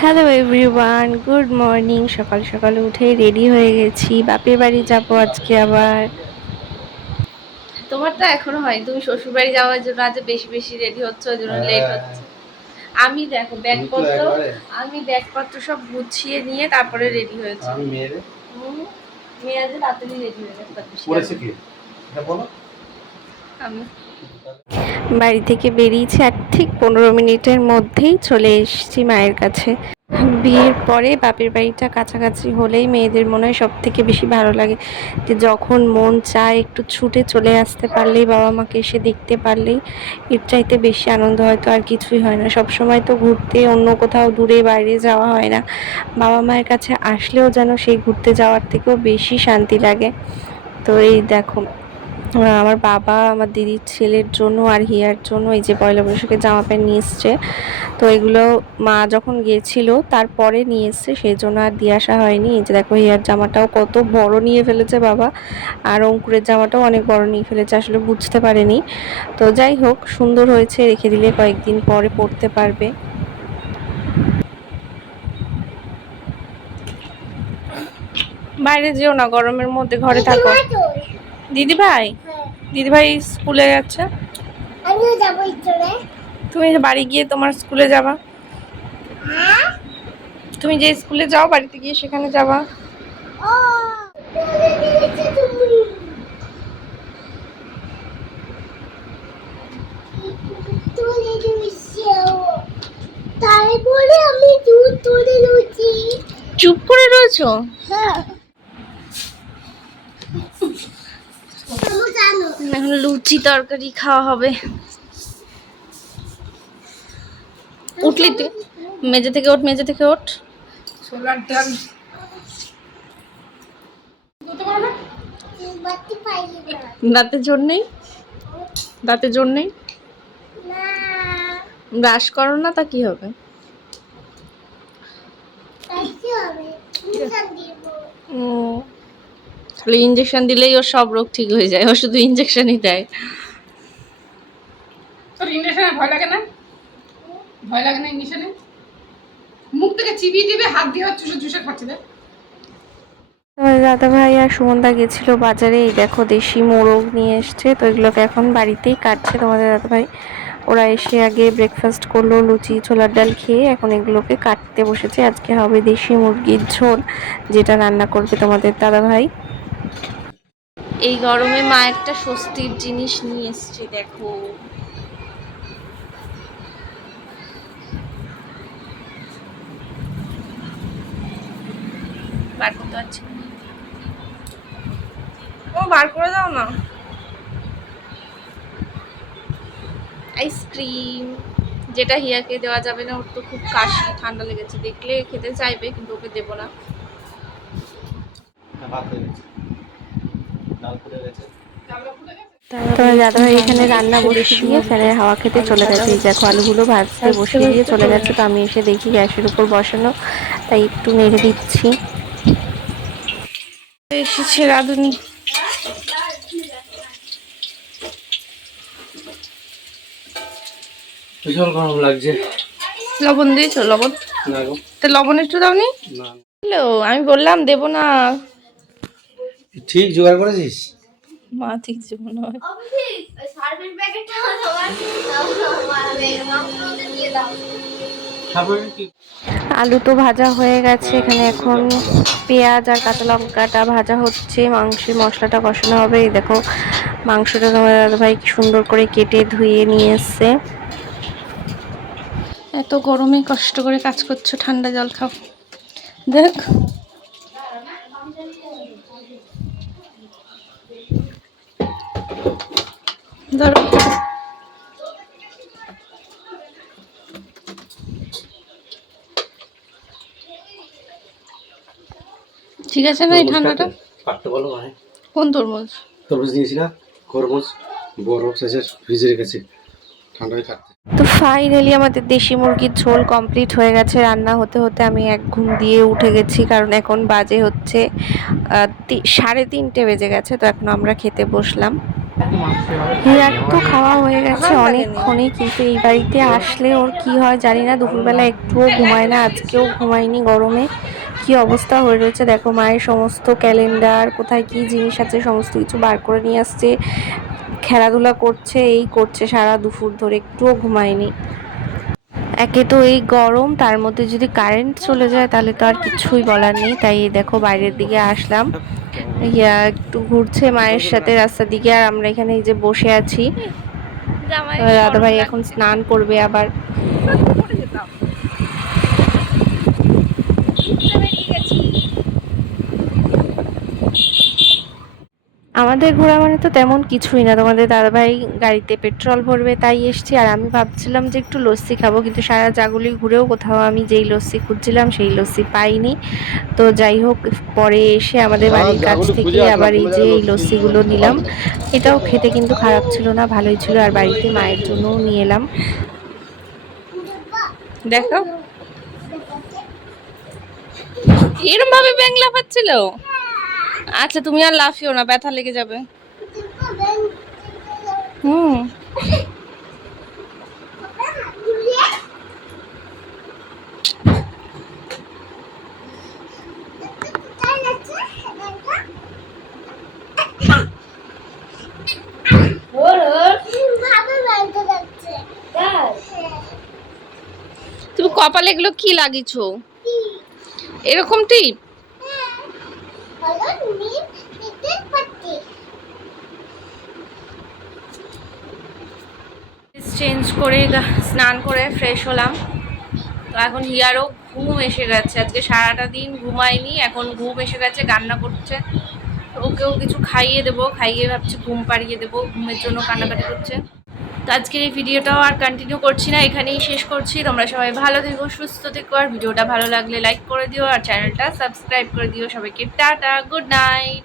Hello everyone, good morning. সকাল সকাল উঠে রেডি হয়ে গেছি, বাপের বাড়ি যাবো আজকে আবার। তোমার তো এখনো হয়, তুমি শ্বশুর বাড়ি যাওয়ার জন্য আজ বেশি বেশি রেডি হচ্ছে, ওই জন্য লেট হচ্ছে। আমি দেখো ব্যাগপত্র সব গুছিয়ে নিয়ে তারপরে রেডি হয়েছে। মেয়ে আজ তাড়াতাড়ি রেডি হয়ে গেছে। আমি বাড়ি থেকে বেরিয়েছি আর ঠিক 15 মিনিটের মধ্যেই চলে এসেছি মায়ের কাছে। বিয়ের পরে বাপের বাড়িটা কাছাকাছি হলেই মেয়েদের মনে হয় সব থেকে বেশি ভালো লাগে, যে যখন মন চায় একটু ছুটে চলে আসতে পারলেই, বাবা মাকে এসে দেখতে পারলেই এর চাইতে বেশি আনন্দ হয়তো আর কিছুই হয় না। সব সময় তো ঘুরতে অন্য কোথাও দূরে বাইরে যাওয়া হয় না, বাবা মায়ের কাছে আসলেও যেন সেই ঘুরতে যাওয়ার থেকেও বেশি শান্তি লাগে। তো এই দেখো, আমার বাবা আমার দিদির ছেলের জন্য আর হিয়ার জন্য এই যে পয়লা বৈশাখের জামা প্যান্ট নিয়ে এসছে। তো এগুলো মা যখন গিয়েছিল তারপরে নিয়ে এসছে, সেই জন্য আর দিয়ে আসা হয়নি। এই যে দেখো, হিয়ার জামাটাও কত বড় নিয়ে ফেলেছে বাবা, আর অঙ্কুরের জামাটাও অনেক বড় নিয়ে ফেলেছে, আসলে বুঝতে পারেনি। তো যাই হোক, সুন্দর হয়েছে, রেখে দিলে কয়েকদিন পরে পরতে পারবে। বাইরে যেও না, গরমের মধ্যে ঘরে থাকো। দিদিভাই দিদিভাই স্কুলে যাচ্ছে, আমিও যাব স্কুলে। তুমি বাড়ি গিয়ে তোমার স্কুলে যাবা, তুমি যে স্কুলে যাও বাড়িতে গিয়ে সেখানে যাবা। তাই বলে আমি দুধ তুলে রয়েছি, চুপ করে রয়েছো। হ্যাঁ, এখন লুচি তরকারি খাওয়া হবে। উঠলি তুই, মেজে থেকে ওঠ, মেজে থেকে ওঠ। ছোলার ডাল দাঁতে জোর নেই, দাঁতে জোর নেই, ব্রাশ করো না, তা কি হবে? তাহলে ইঞ্জেকশন দিলেই ওর সব রোগ ঠিক হয়ে যায়, ও শুধু ইঞ্জেকশনই দেয়। তোর ইঞ্জেকশনে ভয় লাগে না? ভয় লাগে না ইঞ্জেকশনে? মুখ থেকে চিবিয়ে দিবে, হাত দিয়ে চুষে চুষে খাচ্ছে দেখ। দাদা ভাই আর সুমনদা গেছিল বাজারে, এই দেখো দেশি মোরগ নিয়ে এসছে, তো এগুলোকে এখন বাড়িতেই কাটছে তোমাদের দাদা ভাই। ওরা এসে আগে ব্রেকফাস্ট করলো, লুচি ছোলার ডাল খেয়ে এখন এগুলোকে কাটতে বসেছে। আজকে হবে দেশি মুরগির ঝোল, যেটা রান্না করবে তোমাদের দাদা ভাই। এই গরমে মা একটা স্বস্তির জিনিস নিয়ে এসছে, দেখো। বার করতে পারছি, ও বার করে দাও না। আইসক্রিম, যেটা হিয়াকে দেওয়া যাবে না, ওর তো খুব কাশি ঠান্ডা লেগেছে, দেখলে খেতে চাইবে কিন্তু ওকে দেবো না। তোমার দাদাভাই এখানে রান্না বসিয়ে দিয়ে ফ্যানের হাওয়া খেতে চলে গেছে। এই দেখো, আলুগুলো ভাজতে বসিয়ে দিয়ে চলে গেছে, তো আমি এসে দেখি গ্যাসের উপর বসানো, তাই একটু নেড়ে দিচ্ছি। এসেছে রাঁধুনি। ভীষণ গরম লাগছে। লবণ দিয়েছো? লবণ তো লবণ একটু দাওনি? হ্যালো, আমি বললাম দেবো না। ঠিক জোগাড় করেছিস? মা ঠিক যে মনে হয়। আলু তো ভাজা হয়ে গেছে, এখানে এখন পেঁয়াজ আর কাঁচা লঙ্কাটা ভাজা হচ্ছে, মাংসের মশলাটা কষানো হবে। এই দেখো, মাংসটা তোমার দাদাভাই কি সুন্দর করে কেটে ধুয়ে নিয়ে এসছে। এত গরমে কষ্ট করে কাজ করছো, ঠান্ডা জল খাও। দেখ, ধরো। ঠিক আছে না এই ঠান্ডাটা? কাটতে বলো মানে? কোন তরমুজ? তরমুজ নিয়েছি না, খরমুজ বড় সাইজের, ফ্রিজে রেখেছি, ঠান্ডায় কাটতে। তো ফাইনালি আমাদের দেশি মুরগির ঝোল কমপ্লিট হয়ে গেছে। রান্না হতে হতে আমি এক ঘুম দিয়ে উঠে গেছি, কারণ এখন বাজে হচ্ছে 3:30 বেজে গেছে। তো এখন আমরা খেতে বসলাম। হিয়ার তো খাওয়া হয়ে গেছে অনেকক্ষণই, কিন্তু এই বাড়িতে আসলে ওর কি হয় জানি না, দুপুরবেলা একটুও ঘুমায় না, আজকেও ঘুমায়নি। গরমে কি অবস্থা হয়ে রয়েছে দেখো, মায়ের সমস্ত ক্যালেন্ডার কোথায় কি জিনিস আছে সমস্ত কিছু বার করে নিয়ে আসছে, খেলাধুলা করছে, এই করছে সারা দুপুর ধরে, একটুও ঘুমায়নি। একে তো এই গরম, তার মধ্যে যদি কারেন্ট চলে যায় তাহলে তো আর কিছুই বলার নেই। তাই দেখো বাইরের দিকে আসলাম, ইয়া একটু ঘুরছে মায়ের সাথে রাস্তার দিকে, আর আমরা এখানে এই যে বসে আছি। দাদা ভাই এখন স্নান করবে আবার। আমাদের ঘোরা মানে তো তেমন কিছুই না, তোমাদের দাদাভাই গাড়িতে পেট্রোল ভরবে তাই এসছি। আর আমি ভাবছিলাম যে একটু লস্যি খাবো, কিন্তু সারা জাগুলি ঘুরেও কোথাও আমি যেই লস্যি খুঁজছিলাম সেই লস্যি পাইনি। তো যাই হোক, পরে এসে আমাদের বাড়ির কাছ থেকে আবার এই যে এই লস্যিগুলো নিলাম। এটাও খেতে কিন্তু খারাপ ছিল না, ভালোই ছিল। আর বাড়িতে মায়ের জন্যও নিয়ে এলাম। দেখো এরম ভাবে ব্যাঙ লাফাচ্ছিল। আচ্ছা তুমি আর লাফিও না, ব্যথা লেগে যাবে। হুম তুমি কপালে এগুলো কি লাগিয়েছো? এরকম টিপ? চেঞ্জ করে স্নান করে ফ্রেশ হলাম। তো এখন হিয়ারও ঘুম এসে গেছে, আজকে সারাটা দিন ঘুমায়নি, এখন ঘুম এসে গেছে, কান্না করছে। তো ওকেও কিছু খাইয়ে দেবো, খাইয়ে ভাবছি ঘুম পাড়িয়ে দেবো, ঘুমের জন্য কান্নাকাটি করছে। তো আজকের এই ভিডিওটাও আর কন্টিনিউ করছি না, এখানেই শেষ করছি। তোমরা সবাই ভালো থেকো, সুস্থ থেকো, আর ভিডিওটা ভালো লাগলে লাইক করে দিও, আর চ্যানেলটা সাবস্ক্রাইব করে দিও। সবাইকে টাটা, গুড নাইট।